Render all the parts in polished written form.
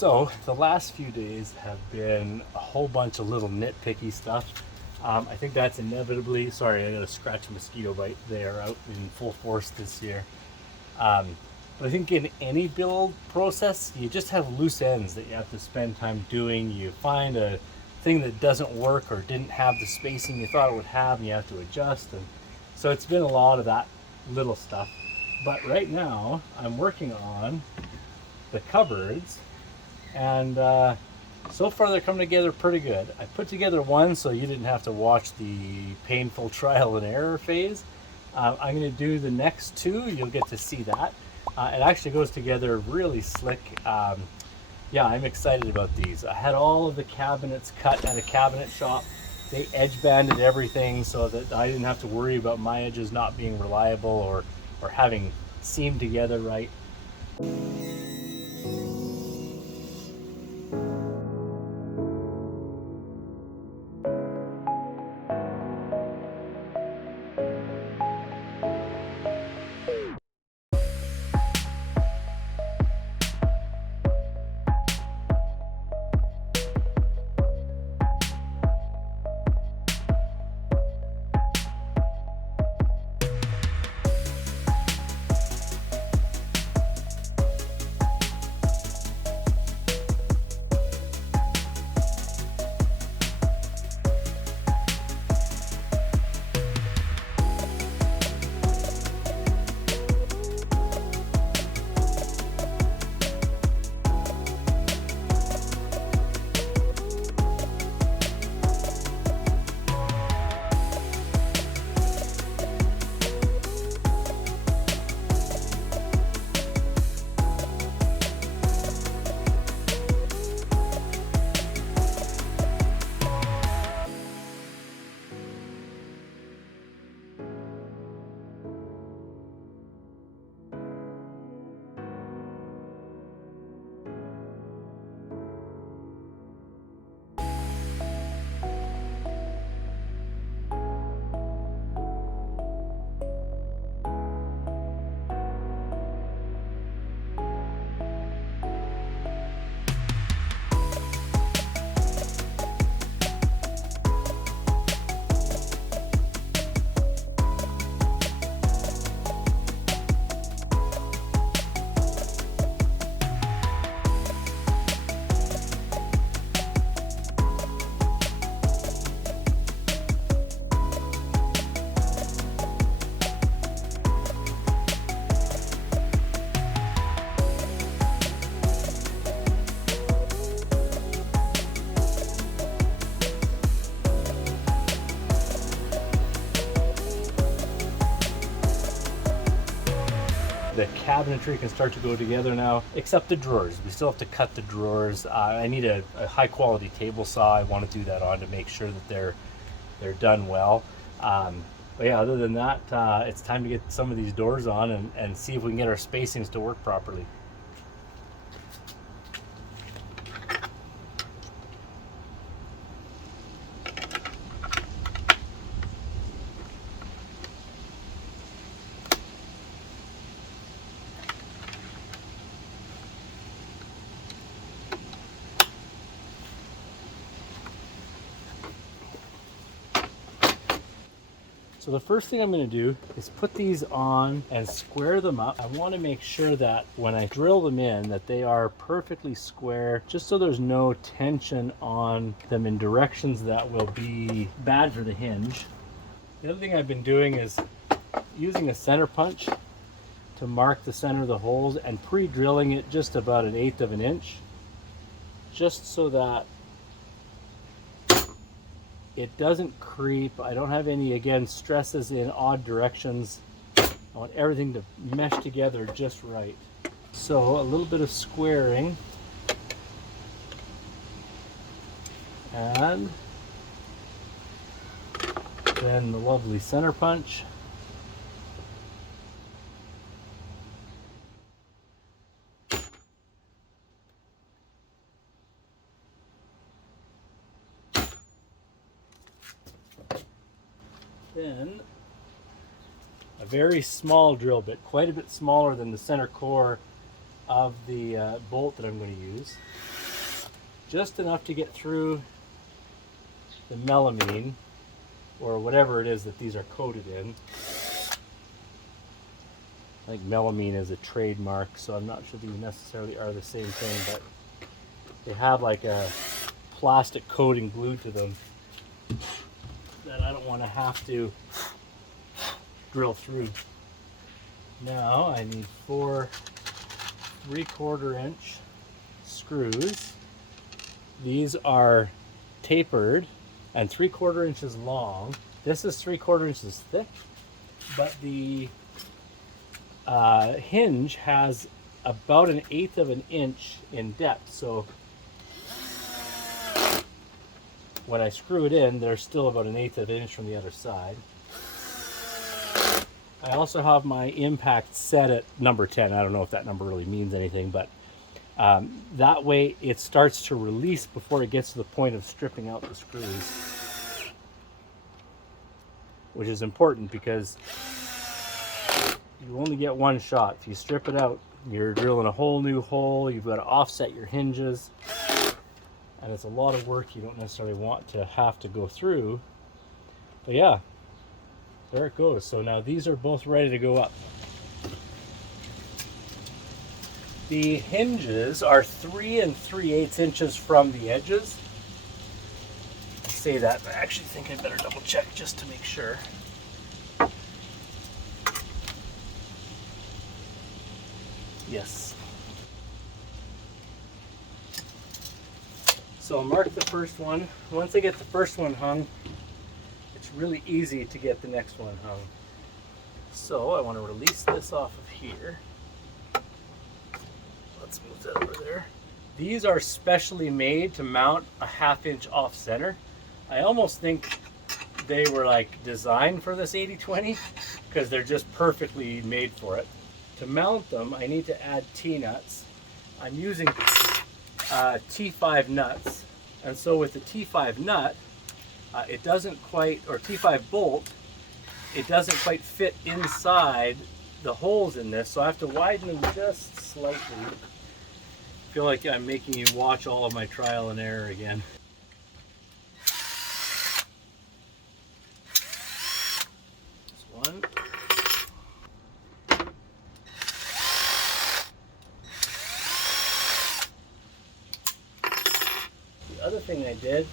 So the last few days have been a whole bunch of little nitpicky stuff. I think that's inevitably, sorry, I got a scratch mosquito bite there out in full force this year. But I think in any build process, you just have loose ends that you have to spend time doing. You find a thing that doesn't work or didn't have the spacing you thought it would have, and you have to adjust. And so it's been a lot of that little stuff. But right now, I'm working on the cupboards, and so far they're coming together pretty good. I put together one so you didn't have to watch the painful trial and error phase. I'm going to do the next two. You'll get to see that. It actually goes together really slick. Yeah, I'm excited about these. I had all of the cabinets cut at a cabinet shop. They edge banded everything so that I didn't have to worry about my edges not being reliable or having seamed together right. The cabinetry can start to go together now, except the drawers. We still have to cut the drawers. I need a high quality table saw. I want to do that on to make sure that they're done well. But yeah, other than that, it's time to get some of these doors on and see if we can get our spacings to work properly. So the first thing I'm going to do is put these on and square them up. I want to make sure that when I drill them in that they are perfectly square, just so there's no tension on them in directions that will be bad for the hinge. The other thing I've been doing is using a center punch to mark the center of the holes and pre-drilling it just about 1/8 of an inch, just so that it doesn't creep. I don't have any, again, stresses in odd directions. I want everything to mesh together just right. So a little bit of squaring, and then the lovely center punch. Then a very small drill bit, quite a bit smaller than the center core, of the bolt that I'm going to use. Just enough to get through the melamine, or whatever it is that these are coated in. I think melamine is a trademark, so I'm not sure these necessarily are the same thing, but they have like a plastic coating glued to them that I don't want to have to drill through. Now I need 4 3/4 inch screws. These are tapered and 3/4 inches long. This is 3/4 inches thick, but the hinge has about 1/8 of an inch in depth. So when I screw it in, there's still about 1/8 of an inch from the other side. I also have my impact set at number 10. I don't know if that number really means anything, but that way it starts to release before it gets to the point of stripping out the screws, which is important because you only get one shot. If you strip it out, you're drilling a whole new hole. You've got to offset your hinges, and it's a lot of work you don't necessarily want to have to go through. But yeah, there it goes. So now these are both ready to go up. The hinges are 3 3/8 inches from the edges. I say that, but I actually think I better double check just to make sure. Yes. So I'll mark the first one. Once I get the first one hung, it's really easy to get the next one hung. So I want to release this off of here. Let's move that over there. These are specially made to mount a 1/2 inch off center. I almost think they were like designed for this 80/20 because they're just perfectly made for it. To mount them, I need to add T-nuts. I'm using T5 nuts, and so with the T5 nut, it doesn't quite, or T5 bolt, it doesn't quite fit inside the holes in this, so I have to widen them just slightly. I feel like I'm making you watch all of my trial and error again. This one. The other thing I did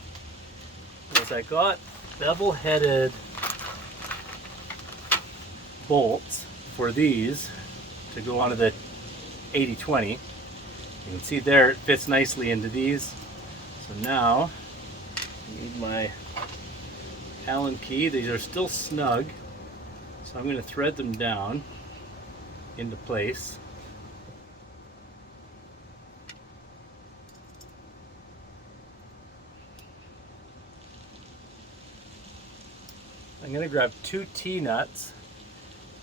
was I got bevel-headed bolts for these to go onto the 80/20. You can see there it fits nicely into these. So now I need my Allen key. These are still snug, so I'm going to thread them down into place. I'm going to grab 2 T-nuts.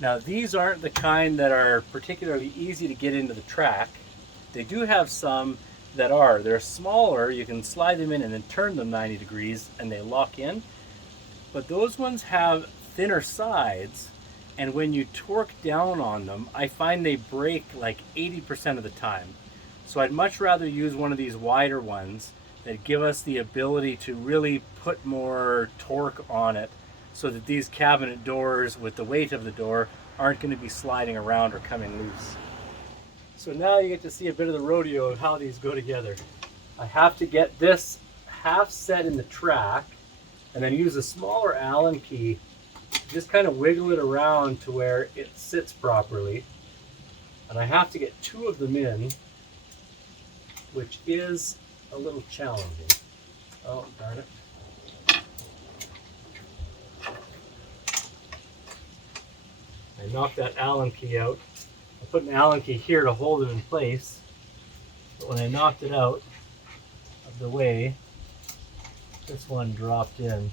Now these aren't the kind that are particularly easy to get into the track. They do have some that are. They're smaller, you can slide them in and then turn them 90 degrees and they lock in. But those ones have thinner sides, and when you torque down on them, I find they break like 80% of the time. So I'd much rather use one of these wider ones that give us the ability to really put more torque on it, so that these cabinet doors, with the weight of the door, aren't going to be sliding around or coming loose. So now you get to see a bit of the rodeo of how these go together. I have to get this half set in the track and then use a smaller Allen key, just kind of wiggle it around to where it sits properly. And I have to get 2 of them in, which is a little challenging. Oh, darn it. I knocked that Allen key out. I put an Allen key here to hold it in place, but when I knocked it out of the way, this one dropped in.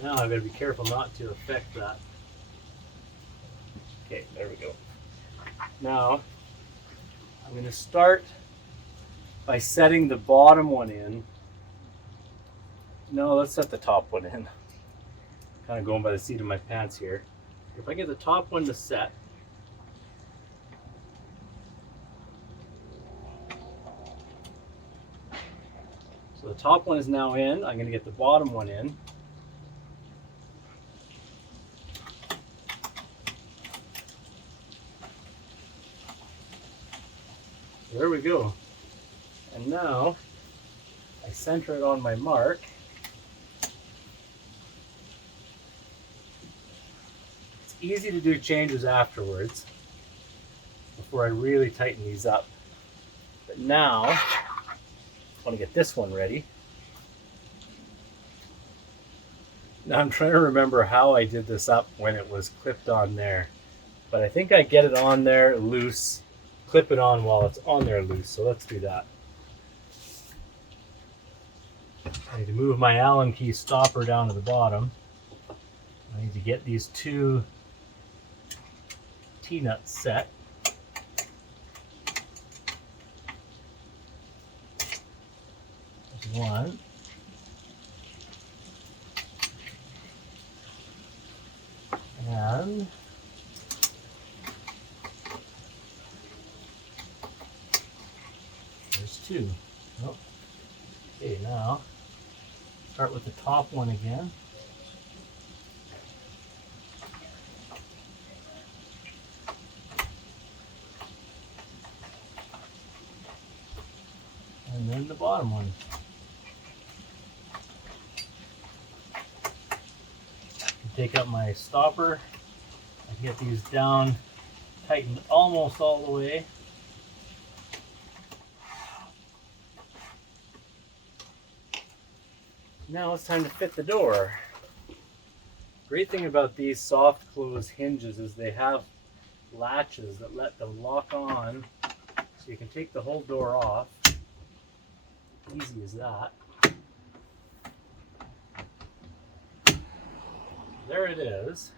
Now I've got to be careful not to affect that. Okay, there we go. Now, I'm going to start by setting the bottom one in. No, let's set the top one in. Kind of going by the seat of my pants here. If I get the top one to set, so the top one is now in, I'm going to get the bottom one in. There we go. And now I center it on my mark. It's easy to do changes afterwards before I really tighten these up. But now I want to get this one ready. Now I'm trying to remember how I did this up when it was clipped on there. But I think I get it on there loose, clip it on while it's on there loose. So let's do that. I need to move my Allen key stopper down to the bottom. I need to get these two T-nuts set. There's one. And there's two. Oh. Okay, now start with the top one again. And then the bottom one. Take up my stopper. I get these down, tightened almost all the way. Now it's time to fit the door. Great thing about these soft close hinges is they have latches that let them lock on, so you can take the whole door off. Easy as that. There it is.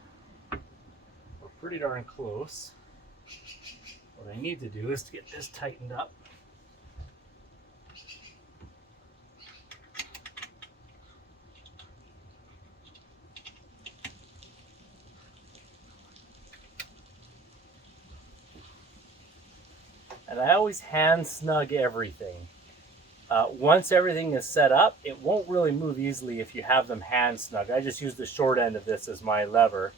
We're pretty darn close. What I need to do is to get this tightened up. And I always hand snug everything. Once everything is set up, it won't really move easily if you have them hand snug. I just use the short end of this as my lever.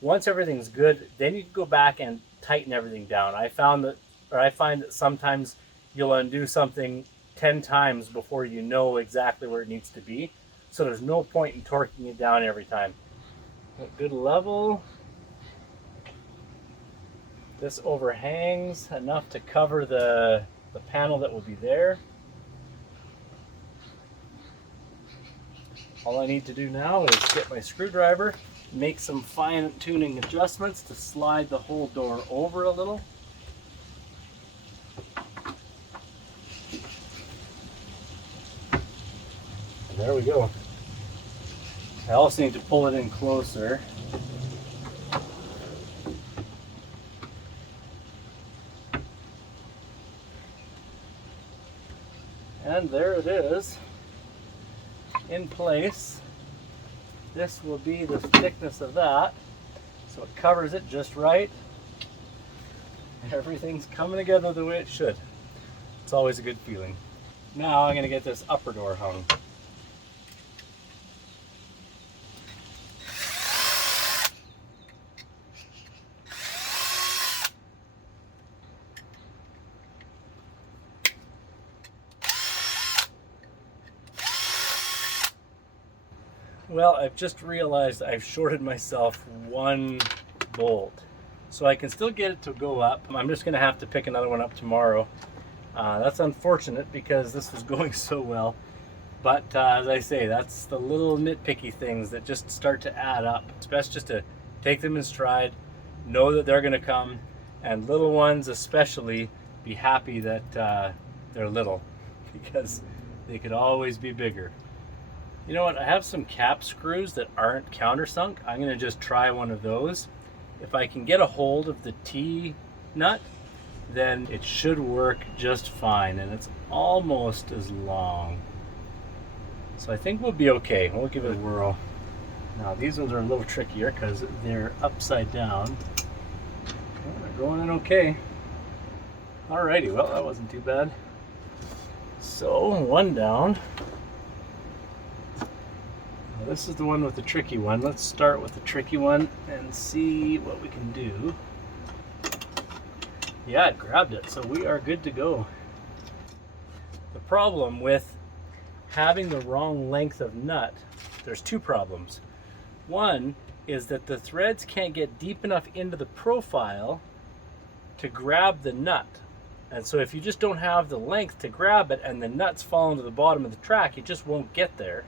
Once everything's good, then you can go back and tighten everything down. I find that sometimes you'll undo something 10 times before you know exactly where it needs to be. So there's no point in torquing it down every time. Good level. This overhangs enough to cover the panel that will be there. All I need to do now is get my screwdriver, make some fine tuning adjustments to slide the whole door over a little. And there we go. I also need to pull it in closer. And there it is, in place. This will be the thickness of that, so it covers it just right. Everything's coming together the way it should. It's always a good feeling. Now I'm going to get this upper door hung. Well, I've just realized I've shorted myself one bolt. So I can still get it to go up. I'm just going to have to pick another one up tomorrow. That's unfortunate because this was going so well. But as I say, that's the little nitpicky things that just start to add up. It's best just to take them in stride, know that they're going to come, and little ones especially be happy that they're little, because they could always be bigger. You know what, I have some cap screws that aren't countersunk. I'm going to just try one of those. If I can get a hold of the T-nut, then it should work just fine, and it's almost as long. So I think we'll be okay. We'll give it a whirl. Now these ones are a little trickier because they're upside down. Oh, they're going in okay. Alrighty, well that wasn't too bad. So one down. Now, this is the one with the tricky one. Let's start with the tricky one and see what we can do. Yeah, it grabbed it, so we are good to go. The problem with having the wrong length of nut, there's two problems. One is that the threads can't get deep enough into the profile to grab the nut. And so if you just don't have the length to grab it and the nuts fall into the bottom of the track, you just won't get there.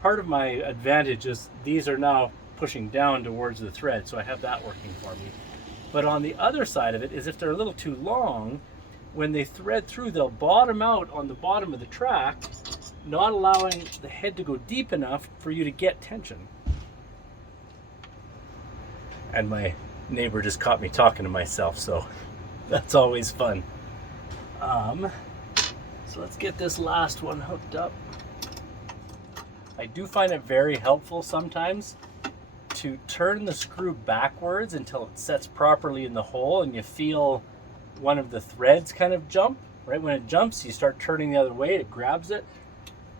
Part of my advantage is these are now pushing down towards the thread, so I have that working for me. But on the other side of it is if they're a little too long, when they thread through, they'll bottom out on the bottom of the track, not allowing the head to go deep enough for you to get tension. And my neighbor just caught me talking to myself, so that's always fun. So let's get this last one hooked up. I do find it very helpful sometimes to turn the screw backwards until it sets properly in the hole and you feel one of the threads kind of jump. Right when it jumps, you start turning the other way, it grabs it.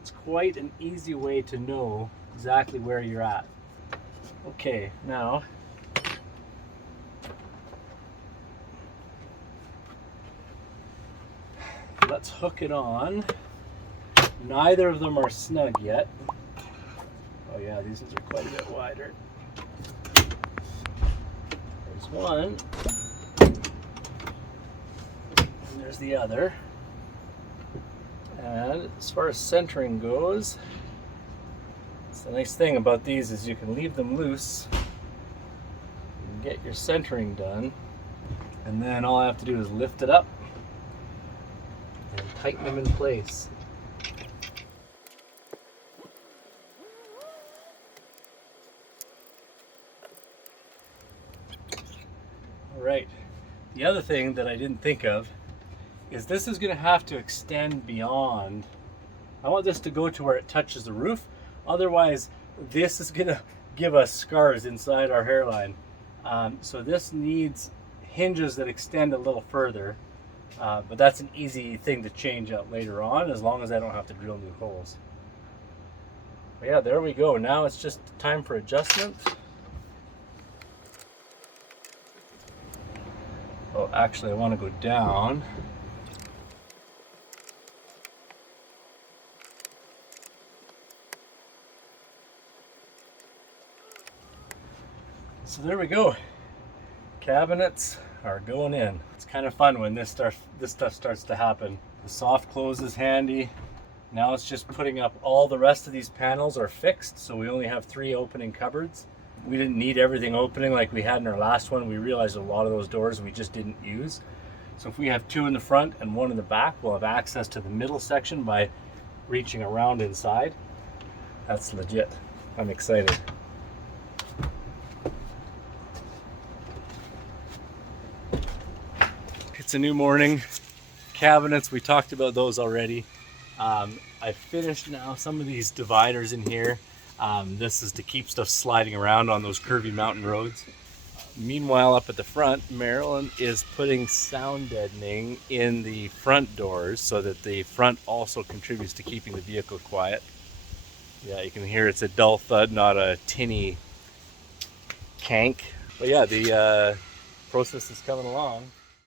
It's quite an easy way to know exactly where you're at. Okay, now let's hook it on. Neither of them are snug yet. Oh yeah, these ones are quite a bit wider. There's one. And there's the other. And as far as centering goes, it's the nice thing about these is you can leave them loose. You can get your centering done. And then all I have to do is lift it up and tighten them in place. All right, the other thing that I didn't think of is this is going to have to extend beyond. I want this to go to where it touches the roof, otherwise this is going to give us scars inside our hairline. So this needs hinges that extend a little further. But that's an easy thing to change out later on, as long as I don't have to drill new holes. But yeah, there we go. Now it's just time for adjustment. Oh, actually I want to go down. So there we go. Cabinets are going in. It's kind of fun when this stuff starts to happen. The soft close is handy. Now it's just putting up all the rest of these panels are fixed, so we only have 3 opening cupboards. We didn't need everything opening like we had in our last one. We realized a lot of those doors we just didn't use. So if we have 2 in the front and 1 in the back, we'll have access to the middle section by reaching around inside. That's legit. I'm excited. It's a new morning. Cabinets, we talked about those already. I finished now some of these dividers in here. This is to keep stuff sliding around on those curvy mountain roads. Meanwhile, up at the front, Marilyn is putting sound deadening in the front doors so that the front also contributes to keeping the vehicle quiet. Yeah, you can hear it's a dull thud, not a tinny cank. But yeah, the process is coming along.